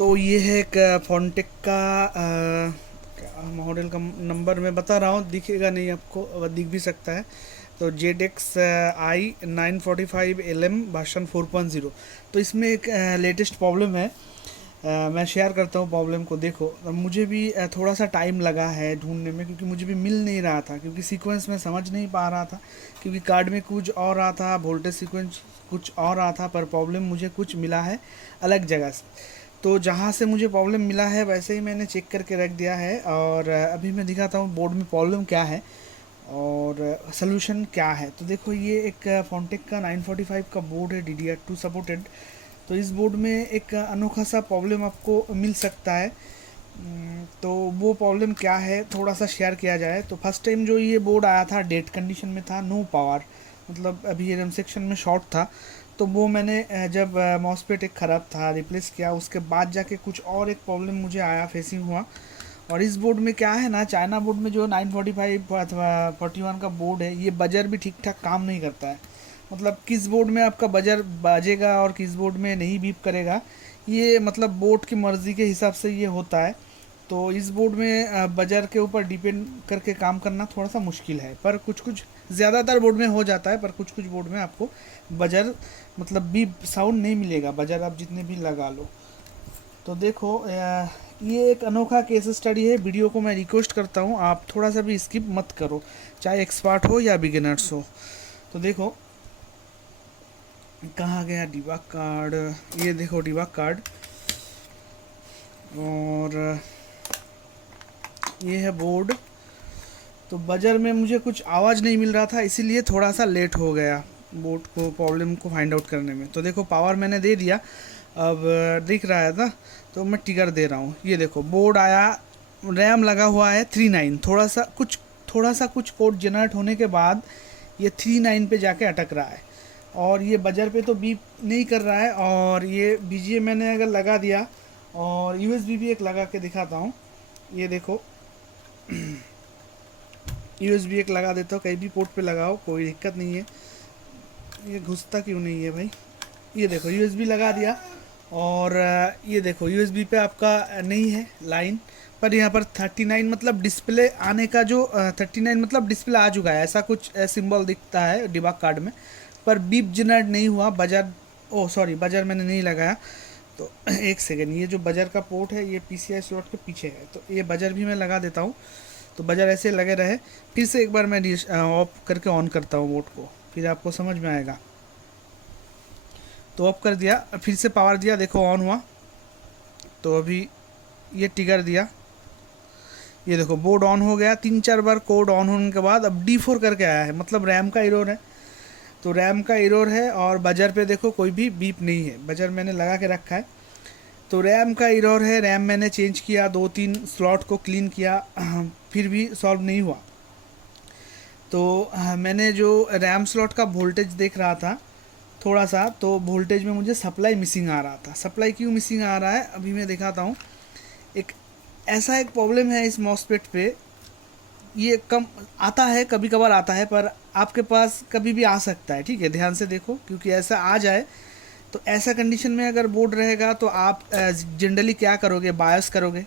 तो ये है एक फोनटेक का मॉडल का नंबर मैं बता रहा हूँ, दिखेगा नहीं आपको, दिख भी सकता है। तो ZX i945LM वर्जन 4.0। तो इसमें एक लेटेस्ट प्रॉब्लम है, मैं शेयर करता हूँ प्रॉब्लम को। देखो, मुझे भी थोड़ा सा टाइम लगा है ढूंढने में, क्योंकि मुझे भी मिल नहीं रहा था, क्योंकि सीक्वेंस में समझ नहीं पा रहा था, क्योंकि कार्ड में कुछ और रहा था, वोल्टेज सीक्वेंस कुछ और रहा था, पर प्रॉब्लम मुझे कुछ मिला है अलग जगह से। तो जहाँ से मुझे प्रॉब्लम मिला है वैसे ही मैंने चेक करके रख दिया है, और अभी मैं दिखाता हूँ बोर्ड में प्रॉब्लम क्या है और सलूशन क्या है। तो देखो, ये एक फोनटेक का 945 का बोर्ड है, DDR2 सपोर्टेड। तो इस बोर्ड में एक अनोखा सा प्रॉब्लम आपको मिल सकता है। तो वो प्रॉब्लम क्या है थोड़ा सा शेयर किया जाए। तो फर्स्ट टाइम जो ये बोर्ड आया था डेड कंडीशन में था, नो पावर, मतलब अभी रैम सेक्शन में शॉर्ट था। तो वो मैंने जब मॉसफेट एक ख़राब था रिप्लेस किया, उसके बाद जाके कुछ और एक प्रॉब्लम मुझे आया, फेसिंग हुआ। और इस बोर्ड में क्या है ना, चाइना बोर्ड में जो 945 अथवा 41 का बोर्ड है, ये बजर भी ठीक ठाक काम नहीं करता है। मतलब किस बोर्ड में आपका बजर बाजेगा और किस बोर्ड में नहीं बीप करेगा, ये मतलब बोर्ड की मर्ज़ी के हिसाब से ये होता है। तो इस बोर्ड में बजर के ऊपर डिपेंड करके काम करना थोड़ा सा मुश्किल है, पर कुछ कुछ ज़्यादातर बोर्ड में हो जाता है, पर कुछ कुछ बोर्ड में आपको बजर मतलब भी साउंड नहीं मिलेगा, बजर आप जितने भी लगा लो। तो देखो, ये एक अनोखा केस स्टडी है। वीडियो को मैं रिक्वेस्ट करता हूँ आप थोड़ा सा भी स्किप मत करो, चाहे एक्सपर्ट हो या बिगिनर्स हो। तो देखो, कहाँ गया डिबग कार्ड, ये देखो डिबग कार्ड, और ये है बोर्ड। तो बजर में मुझे कुछ आवाज़ नहीं मिल रहा था, इसीलिए थोड़ा सा लेट हो गया बोर्ड को प्रॉब्लम को फाइंड आउट करने में। तो देखो, पावर मैंने दे दिया, अब दिख रहा है ना। तो मैं टिगर दे रहा हूँ, ये देखो बोर्ड आया, रैम लगा हुआ है 39। थोड़ा सा कुछ कोड जनरेट होने के बाद ये 39 पे जाके अटक रहा है, और ये बजर पे तो बीप नहीं कर रहा है। और ये BGA मैंने अगर लगा दिया, और USB भी एक लगा के दिखाता हूँ, ये देखो USB एक लगा देता हूँ, कहीं भी पोर्ट पे लगाओ कोई दिक्कत नहीं है। ये घुसता क्यों नहीं है भाई, ये देखो USB लगा दिया, और ये देखो USB पे आपका नहीं है लाइन, पर यहाँ पर 39 मतलब डिस्प्ले आने का जो 39 मतलब डिस्प्ले आ चुका है, ऐसा कुछ सिंबल दिखता है डिबग कार्ड में, पर बीप जनरेट नहीं हुआ। बजर, ओ सॉरी, बजर मैंने नहीं लगाया। तो एक सेकेंड, ये जो बजर का पोर्ट है ये PCI स्लॉट के पीछे है, तो ये बजर भी मैं लगा देता हूँ। तो बजर ऐसे लगे रहे, फिर से एक बार मैं ऑफ करके ऑन करता हूँ बोर्ड को, फिर आपको समझ में आएगा। तो ऑफ कर दिया, फिर से पावर दिया, देखो ऑन हुआ। तो अभी ये टिगर दिया, ये देखो बोर्ड ऑन हो गया। 3-4 बार कोड ऑन होने के बाद अब D4 करके आया है, मतलब रैम का एरर है। तो रैम का एरर है, और बजर पे देखो कोई भी बीप नहीं है, बजर मैंने लगा के रखा है। तो रैम का एरर है, रैम मैंने चेंज किया, 2-3 स्लॉट को क्लीन किया, फिर भी सॉल्व नहीं हुआ। तो मैंने जो रैम स्लॉट का वोल्टेज देख रहा था थोड़ा सा, तो वोल्टेज में मुझे सप्लाई मिसिंग आ रहा था। सप्लाई क्यों मिसिंग आ रहा है अभी मैं दिखाता हूँ। एक ऐसा एक प्रॉब्लम है इस मॉसफेट पे, ये कम आता है, कभी कभार आता है, पर आपके पास कभी भी आ सकता है, ठीक है, ध्यान से देखो, क्योंकि ऐसा आ जाए तो ऐसा कंडीशन में अगर बोर्ड रहेगा तो आप जनरली क्या करोगे, बायोस करोगे,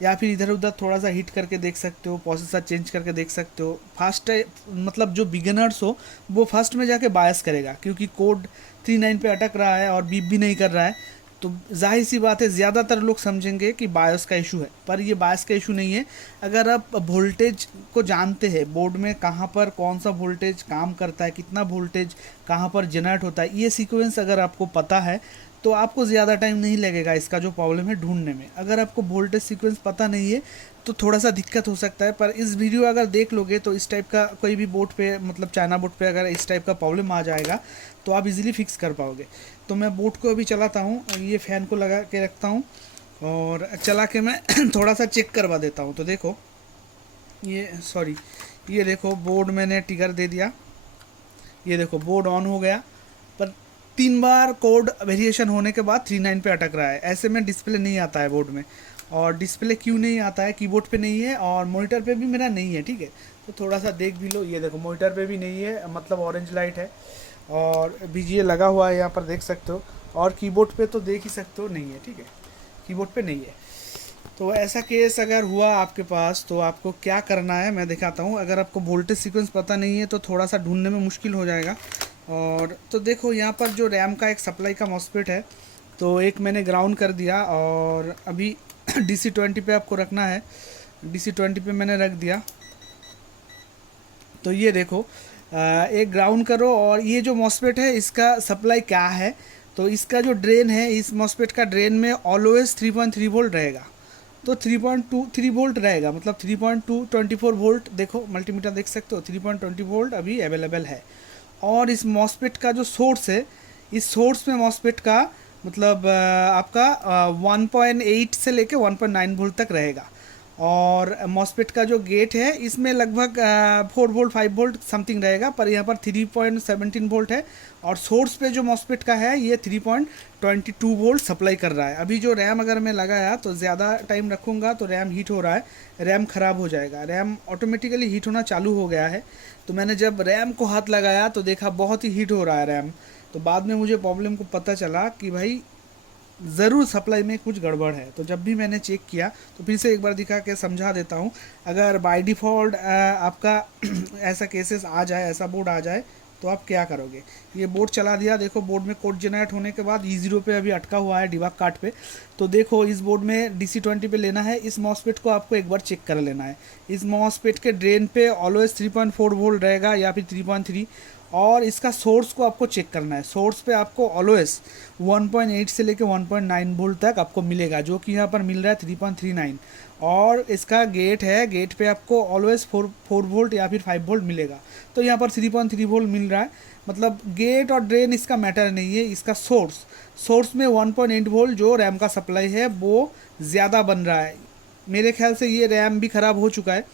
या फिर इधर उधर थोड़ा सा हिट करके देख सकते हो, प्रोसेसर चेंज करके देख सकते हो। फास्ट मतलब जो बिगिनर्स हो वो फर्स्ट में जाके बायस करेगा, क्योंकि कोड 39 पे अटक रहा है और बीप भी नहीं कर रहा है। तो जाहिर सी बात है ज़्यादातर लोग समझेंगे कि बायोस का इशू है, पर ये बायोस का इशू नहीं है। अगर आप वोल्टेज को जानते हैं, बोर्ड में कहाँ पर कौन सा वोल्टेज काम करता है, कितना वोल्टेज कहाँ पर जनरेट होता है, ये सीक्वेंस अगर आपको पता है तो आपको ज़्यादा टाइम नहीं लगेगा इसका जो प्रॉब्लम है ढूंढने में। अगर आपको वोल्टेज सीक्वेंस पता नहीं है तो थोड़ा सा दिक्कत हो सकता है, पर इस वीडियो अगर देख लोगे तो इस टाइप का कोई भी बोर्ड पे, मतलब चाइना बोर्ड पे अगर इस टाइप का प्रॉब्लम आ जाएगा तो आप इजीली फिक्स कर पाओगे। तो मैं बोर्ड को अभी चलाता हूँ, ये फ़ैन को लगा के रखता हूँ और चला के मैं थोड़ा सा चेक करवा देता हूँ। तो देखो, ये सॉरी, ये देखो बोर्ड मैंने टिगर दे दिया, ये देखो बोर्ड ऑन हो गया, पर 3 बार कोड वेरिएशन होने के बाद 39 पे अटक रहा है। ऐसे में डिस्प्ले नहीं आता है बोर्ड में, और डिस्प्ले क्यों नहीं आता है, कीबोर्ड पे नहीं है और मॉनिटर पे भी मेरा नहीं है, ठीक है। तो थोड़ा सा देख भी लो, ये देखो मॉनिटर पे भी नहीं है, मतलब ऑरेंज लाइट है, और BGA लगा हुआ है यहाँ पर देख सकते हो, और कीबोर्ड पे तो देख ही सकते हो नहीं है, ठीक है। कीबोर्ड पे नहीं है। तो ऐसा केस अगर हुआ आपके पास तो आपको क्या करना है मैं दिखाता हूँ। अगर आपको वोल्टेज सीक्वेंस पता नहीं है तो थोड़ा सा ढूंढने में मुश्किल हो जाएगा। और तो देखो यहाँ पर जो रैम का एक सप्लाई का मॉसफेट है, तो एक मैंने ग्राउंड कर दिया और अभी DC20 पे आपको रखना है। DC20 पे मैंने रख दिया। तो ये देखो एक ग्राउंड करो और ये जो मॉसफेट है इसका सप्लाई क्या है, तो इसका जो ड्रेन है, इस मॉसफेट का ड्रेन में ऑलवेज 3.3 वोल्ट रहेगा। तो 3.23 वोल्ट रहेगा, मतलब 3.224 वोल्ट। देखो मल्टीमीटर देख सकते हो, 3.20 वोल्ट अभी अवेलेबल है। और इस मॉसफेट का जो सोर्स है, इस सोर्स में मॉसफेट का मतलब आपका 1.8 से लेके 1.9 वोल्ट तक रहेगा। और मॉसफेट का जो गेट है इसमें लगभग 4 वोल्ट 5 वोल्ट समथिंग रहेगा, पर यहाँ पर 3.17 वोल्ट है। और सोर्स पे जो मॉसफेट का है ये 3.22 वोल्ट सप्लाई कर रहा है। अभी जो रैम अगर मैं लगाया तो ज़्यादा टाइम रखूँगा तो रैम हीट हो रहा है, रैम ख़राब हो जाएगा। रैम ऑटोमेटिकली हीट होना चालू हो गया है। तो मैंने जब रैम को हाथ लगाया तो देखा बहुत ही हीट हो रहा है रैम। तो बाद में मुझे प्रॉब्लम को पता चला कि भाई ज़रूर सप्लाई में कुछ गड़बड़ है। तो जब भी मैंने चेक किया तो फिर से एक बार दिखा के समझा देता हूँ। अगर बाय डिफ़ॉल्ट आपका ऐसा केसेस आ जाए, ऐसा बोर्ड आ जाए, तो आप क्या करोगे। ये बोर्ड चला दिया, देखो बोर्ड में कोड जनरेट होने के बाद E0 पे अभी अटका हुआ है डिबग कार्ड पे। तो देखो इस बोर्ड में DC20 पे लेना है। इस मॉसफेट को आपको एक बार चेक कर लेना है। इस मॉसफेट के ड्रेन पे ऑलवेज 3.4 वोल्ट रहेगा या फिर 3.3। और इसका सोर्स को आपको चेक करना है। सोर्स पे आपको ऑलवेज 1.8 से लेके 1.9 वोल्ट तक आपको मिलेगा, जो कि यहाँ पर मिल रहा है 3.39। और इसका गेट है, गेट पे आपको ऑलवेज 4 वोल्ट या फिर 5 वोल्ट मिलेगा। तो यहाँ पर 3.3 वोल्ट मिल रहा है। मतलब गेट और ड्रेन इसका मैटर नहीं है, इसका सोर्स में 1.8 वोल्ट जो रैम का सप्लाई है वो ज़्यादा बन रहा है। मेरे ख्याल से ये रैम भी ख़राब हो चुका है।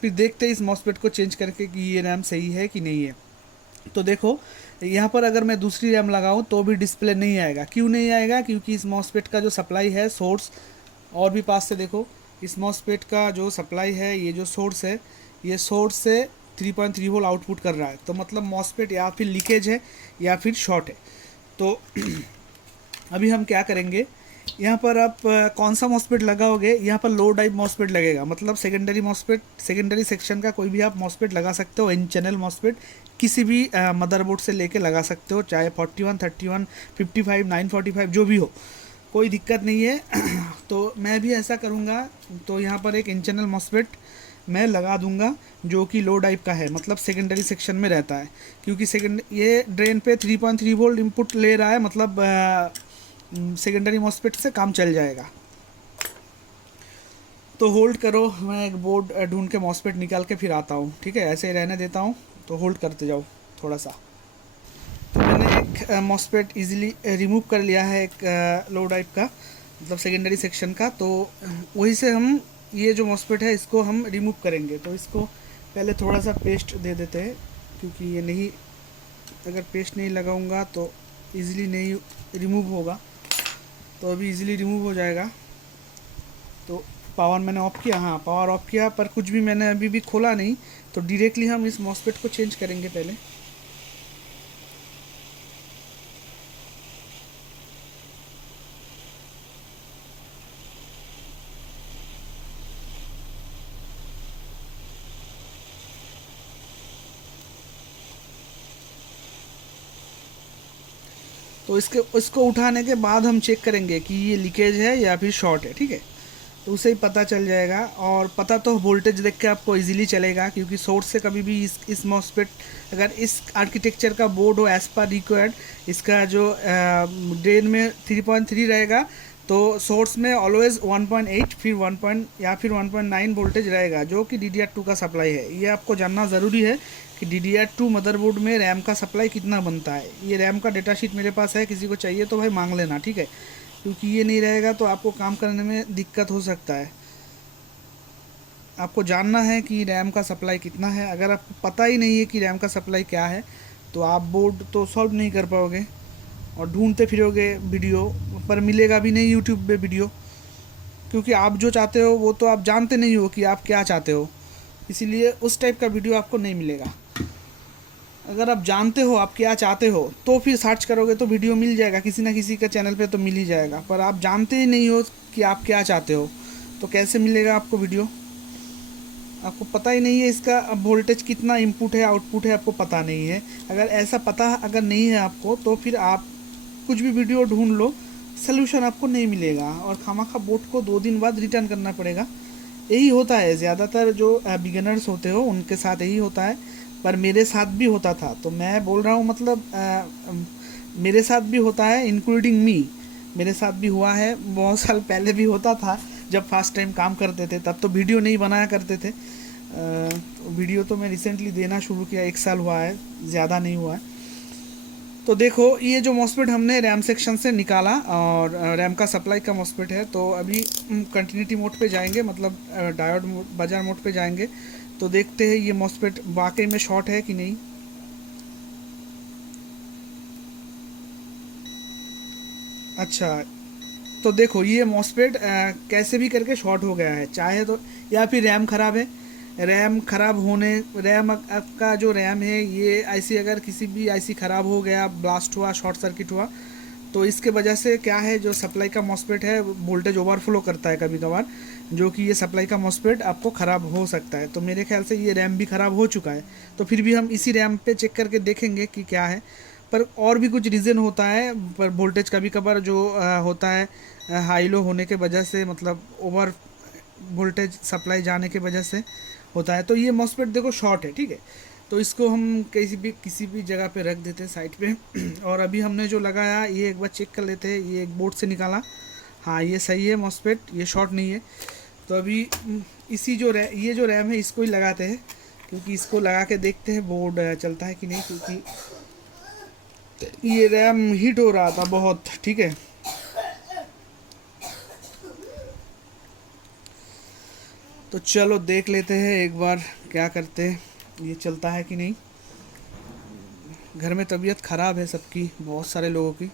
फिर देखते हैं इस मॉसफेट को चेंज करके कि ये रैम सही है कि नहीं है। तो देखो यहाँ पर अगर मैं दूसरी रैम लगाऊँ तो भी डिस्प्ले नहीं आएगा। क्यों नहीं आएगा? क्योंकि इस मॉसफेट का जो सप्लाई है सोर्स, और भी पास से देखो, इस मॉसफेट का जो सप्लाई है, ये जो सोर्स है, ये सोर्स से 3.3 वोल्ट आउटपुट कर रहा है। तो मतलब मॉसफेट या फिर लीकेज है या फिर शॉर्ट है। तो अभी हम क्या करेंगे, यहाँ पर आप कौन सा मॉसफेट लगाओगे, यहाँ पर लो डाइप मॉसफेट लगेगा। मतलब सेकेंडरी मॉसफेट, सेकेंडरी सेक्शन का कोई भी आप मॉसफेट लगा सकते हो। इन चैनल मॉसफेट किसी भी मदरबोर्ड से लेके लगा सकते हो, चाहे 41, 31, 55, 945 जो भी हो, कोई दिक्कत नहीं है। तो मैं भी ऐसा करूँगा। तो यहाँ पर एक इन चैनल मॉसफेट मैं लगा दूंगा जो कि लो डाइप का है, मतलब सेकेंडरी सेक्शन में रहता है। क्योंकि ये ड्रेन पे 3.3 वोल्ट इनपुट ले रहा है, मतलब सेकेंडरी मॉसफेट से काम चल जाएगा। तो होल्ड करो, मैं एक बोर्ड ढूंढ के मॉसफेट निकाल के फिर आता हूँ, ठीक है? ऐसे ही रहने देता हूँ, तो होल्ड करते जाओ थोड़ा सा। तो मैंने एक मॉसफेट इजीली रिमूव कर लिया है, एक लो डाइप का, मतलब सेकेंडरी सेक्शन का। तो वही से हम ये जो मॉसफेट है इसको हम रिमूव करेंगे। तो इसको पहले थोड़ा सा पेस्ट दे देते हैं, क्योंकि ये नहीं, अगर पेस्ट नहीं लगाऊंगा तो इजीली नहीं रिमूव होगा। तो अभी इजीली रिमूव हो जाएगा। तो पावर मैंने ऑफ किया, हाँ पावर ऑफ किया, पर कुछ भी मैंने अभी भी खोला नहीं। तो डायरेक्टली हम इस मॉसफेट को चेंज करेंगे पहले। तो इसको उठाने के बाद हम चेक करेंगे कि ये लीकेज है या फिर शॉर्ट है, ठीक है? तो उसे ही पता चल जाएगा। और पता तो वोल्टेज देख के आपको इजीली चलेगा, क्योंकि सोर्स से कभी भी इस मॉसफेट, अगर इस आर्किटेक्चर का बोर्ड हो एज़ पर रिक्वायर्ड, इसका जो ड्रेन में 3.3 रहेगा, तो सोर्स में ऑलवेज 1.8 फिर 1 या फिर 1.9 वोल्टेज रहेगा, जो कि DDR2 का सप्लाई है। ये आपको जानना ज़रूरी है कि DDR2 मदरबोर्ड में रैम का सप्लाई कितना बनता है। ये रैम का डेटा शीट मेरे पास है, किसी को चाहिए तो भाई मांग लेना, ठीक है? क्योंकि ये नहीं रहेगा तो आपको काम करने में दिक्कत हो सकता है। आपको जानना है कि रैम का सप्लाई कितना है। अगर आपको पता ही नहीं है कि रैम का सप्लाई क्या है, तो आप बोर्ड तो सॉल्व नहीं कर पाओगे और ढूंढते फिरोगे वीडियो, पर मिलेगा भी नहीं यूट्यूब पे वीडियो। क्योंकि आप जो चाहते हो वो तो आप जानते नहीं हो कि आप क्या चाहते हो, इसीलिए उस टाइप का वीडियो आपको नहीं मिलेगा। अगर आप जानते हो आप क्या चाहते हो तो फिर सर्च करोगे तो वीडियो मिल जाएगा, किसी ना किसी का चैनल पे तो मिल ही जाएगा। पर आप जानते ही नहीं हो कि आप क्या चाहते हो तो कैसे मिलेगा आपको वीडियो? आपको पता ही नहीं है इसका वोल्टेज कितना इनपुट है आउटपुट है, आपको पता नहीं है। अगर ऐसा पता अगर नहीं है आपको तो फिर आप कुछ भी वीडियो ढूंढ लो, सोल्यूशन आपको नहीं मिलेगा और खामाखा बोट को 2 दिन बाद रिटर्न करना पड़ेगा। यही होता है ज़्यादातर जो बिगिनर्स होते हो उनके साथ यही होता है। पर मेरे साथ भी होता था, तो मैं बोल रहा हूँ मतलब मेरे साथ भी होता है इंक्लूडिंग मी। मेरे साथ भी हुआ है, बहुत साल पहले भी होता था जब फर्स्ट टाइम काम करते थे, तब तो वीडियो नहीं बनाया करते थे। वीडियो तो मैं रिसेंटली देना शुरू किया, 1 साल हुआ है, ज़्यादा नहीं हुआ है। तो देखो ये जो मॉस्फेट हमने रैम सेक्शन से निकाला और रैम का सप्लाई का मॉस्फेट है, तो अभी कंटिन्यूटी मोड पे जाएंगे, मतलब डायोड बाजार मोड पे जाएंगे। तो देखते हैं ये मॉस्फेट वाकई में शॉर्ट है कि नहीं। अच्छा, तो देखो ये मॉस्फेट कैसे भी करके शॉर्ट हो गया है, चाहे तो या फिर रैम ख़राब है। रैम ख़राब होने रैम का जो रैम है ये आईसी, अगर किसी भी आईसी ख़राब हो गया, ब्लास्ट हुआ, शॉर्ट सर्किट हुआ, तो इसके वजह से क्या है, जो सप्लाई का मॉस्फेट है वोल्टेज ओवरफ्लो करता है कभी कभार, जो कि ये सप्लाई का मॉस्फेट आपको ख़राब हो सकता है। तो मेरे ख्याल से ये रैम भी ख़राब हो चुका है। तो फिर भी हम इसी रैम पे चेक करके देखेंगे कि क्या है। पर और भी कुछ रीज़न होता है, पर वोल्टेज कभी कभार जो होता है हाई लो होने के वजह से, मतलब ओवर वोल्टेज सप्लाई जाने की वजह से होता है। तो ये मॉस्फेट देखो शॉर्ट है, ठीक है। तो इसको हम किसी भी जगह पे रख देते हैं साइड पे। और अभी हमने जो लगाया ये एक बार चेक कर लेते हैं, ये एक बोर्ड से निकाला, हाँ ये सही है मॉस्फेट, ये शॉर्ट नहीं है। तो अभी इसी ये जो रैम है इसको ही लगाते हैं, क्योंकि इसको लगा के देखते हैं बोर्ड चलता है कि नहीं, क्योंकि ये रैम हीट हो रहा था बहुत, ठीक है। तो चलो देख लेते हैं एक बार क्या करते हैं, ये चलता है कि नहीं। घर में तबीयत ख़राब है सबकी, बहुत सारे लोगों की,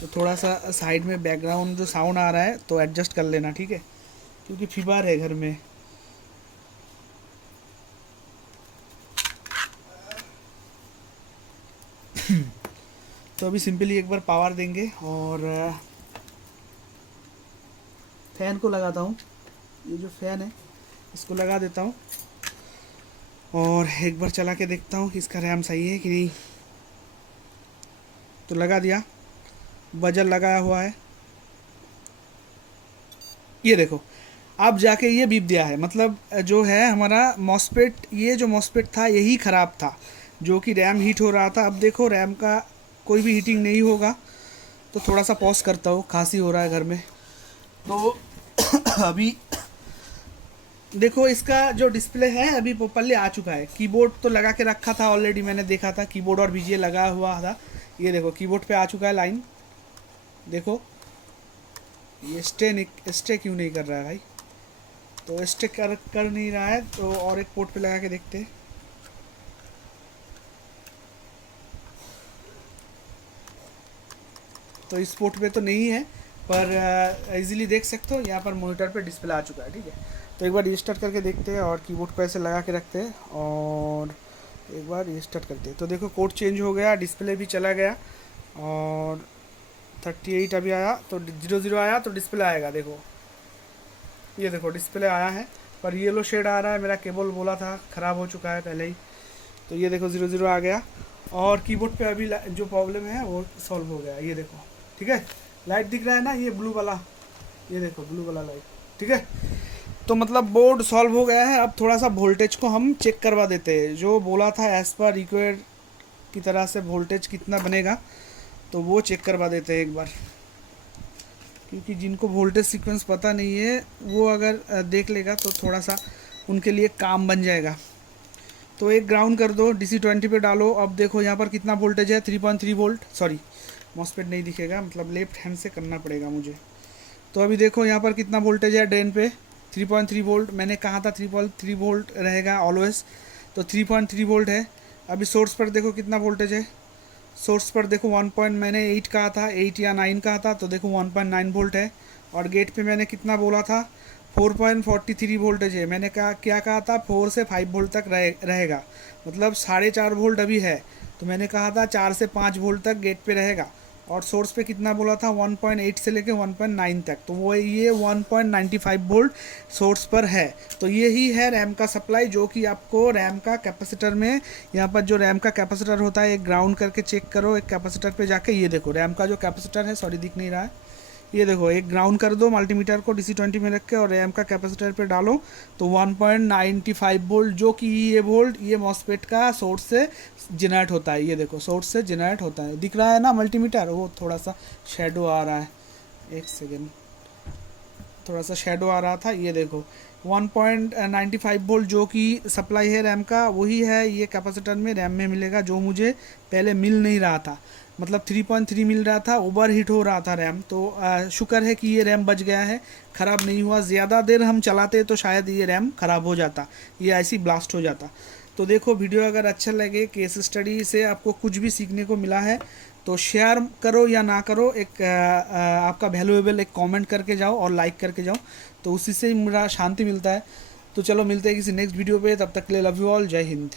तो थोड़ा सा साइड में बैकग्राउंड जो साउंड आ रहा है तो एडजस्ट कर लेना, ठीक है, क्योंकि फीवर है घर में। तो अभी सिंपली एक बार पावर देंगे और फ़ैन को लगाता हूँ, ये जो फ़ैन है इसको लगा देता हूँ और एक बार चला के देखता हूँ कि इसका रैम सही है कि नहीं। तो लगा दिया, बजर लगाया हुआ है, ये देखो अब जाके ये बीप दिया है। मतलब जो है हमारा मॉस्फेट, ये जो मॉस्फेट था यही ख़राब था, जो कि रैम हीट हो रहा था। अब देखो रैम का कोई भी हीटिंग नहीं होगा। तो थोड़ा सा पॉज करता हूँ, खांसी हो रहा है घर में। तो अभी देखो इसका जो डिस्प्ले है अभी प्रॉपर्ली आ चुका है। कीबोर्ड तो लगा के रखा था ऑलरेडी, मैंने देखा था कीबोर्ड और बीजीए लगा हुआ था। ये देखो कीबोर्ड पे आ चुका है लाइन, देखो ये स्टे क्यों नहीं कर रहा है भाई। तो स्टे कर नहीं रहा है, तो और एक पोर्ट पे लगा के देखते हैं। तो इस पोर्ट पे तो नहीं है, पर इजीली देख सकते हो यहाँ पर मॉनिटर पे डिस्प्ले आ चुका है, ठीक है। तो एक बार रिस्टार्ट करके देखते हैं और कीबोर्ड पे ऐसे लगा के रखते हैं और एक बार रिस्टार्ट करते हैं। तो देखो कोड चेंज हो गया, डिस्प्ले भी चला गया और 38 अभी आया, तो 00 आया तो डिस्प्ले आएगा। देखो ये देखो डिस्प्ले आया है, पर येलो शेड आ रहा है। मेरा केबल बोला था ख़राब हो चुका है पहले ही। तो ये देखो 00 आ गया और कीबोर्ड पे अभी जो प्रॉब्लम है वो सॉल्व हो गया, ये देखो, ठीक है। लाइट दिख रहा है ना, ये ब्लू वाला, ये देखो ब्लू वाला लाइट, ठीक है। तो मतलब बोर्ड सॉल्व हो गया है। अब थोड़ा सा वोल्टेज को हम चेक करवा देते हैं, जो बोला था एज़ पर रिक्वायर्ड की तरह से वोल्टेज कितना बनेगा, तो वो चेक करवा देते हैं एक बार। क्योंकि जिनको वोल्टेज सीक्वेंस पता नहीं है वो अगर देख लेगा तो थोड़ा सा उनके लिए काम बन जाएगा। तो एक ग्राउंड कर दो, DC20 पे डालो। अब देखो यहाँ पर कितना वोल्टेज है, 3.3 वोल्ट। सॉरी मॉस्फेट नहीं दिखेगा, मतलब लेफ्ट हैंड से करना पड़ेगा मुझे। तो अभी देखो यहाँ पर कितना वोल्टेज है ड्रेन पे, 3.3 वोल्ट। मैंने कहा था 3.3 वोल्ट रहेगा ऑलवेज, तो 3.3 वोल्ट है। अभी सोर्स पर देखो कितना वोल्टेज है, सोर्स पर देखो 1 पॉइंट, मैंने 8 कहा था, 8 या 9 कहा था, तो देखो 1.9 वोल्ट है। और गेट पे मैंने कितना बोला था, 4.43 वोल्टेज है। मैंने कहा क्या कहा था, 4 से 5 वोल्ट तक रहेगा, मतलब 4.5 वोल्ट अभी है। तो मैंने कहा था 4 से 5 वोल्ट तक गेट पे रहेगा, और सोर्स पे कितना बोला था 1.8 से लेके 1.9 तक, तो वो ये 1.95 वोल्ट सोर्स पर है। तो यही है रैम का सप्लाई, जो कि आपको रैम का कैपेसिटर में, यहाँ पर जो रैम का कैपेसिटर होता है, एक ग्राउंड करके चेक करो, एक कैपेसिटर पे जाके, ये देखो रैम का जो कैपेसिटर है, सॉरी दिख नहीं रहा है, ये देखो एक ग्राउंड कर दो मल्टीमीटर को DC20 में रख के और रैम का कैपेसिटर पे डालो, तो 1.95 वोल्ट, जो कि ये वोल्ट ये मॉसफेट का सोर्स से जनरेट होता है। ये देखो सोर्स से जनरेट होता है, दिख रहा है ना मल्टीमीटर, वो थोड़ा सा शेडो आ रहा है, एक सेकेंड, थोड़ा सा शेडो आ रहा था, ये देखो 1.95 वोल्ट जो कि सप्लाई है रैम का, वही है ये कैपेसिटर में रैम में मिलेगा, जो मुझे पहले मिल नहीं रहा था, मतलब 3.3 मिल रहा था, ओवर हीट हो रहा था रैम। तो शुक्र है कि ये रैम बच गया है, ख़राब नहीं हुआ। ज़्यादा देर हम चलाते तो शायद ये रैम ख़राब हो जाता, ये ऐसी ब्लास्ट हो जाता। तो देखो वीडियो अगर अच्छा लगे, केस स्टडी से आपको कुछ भी सीखने को मिला है, तो शेयर करो या ना करो, एक आपका वैल्यूएबल एक कमेंट करके जाओ और लाइक करके जाओ, तो उसी से मेरा शांति मिलता है। तो चलो मिलते हैं किसी नेक्स्ट वीडियो पे, तब तक के लिए लव यू ऑल, जय हिंद।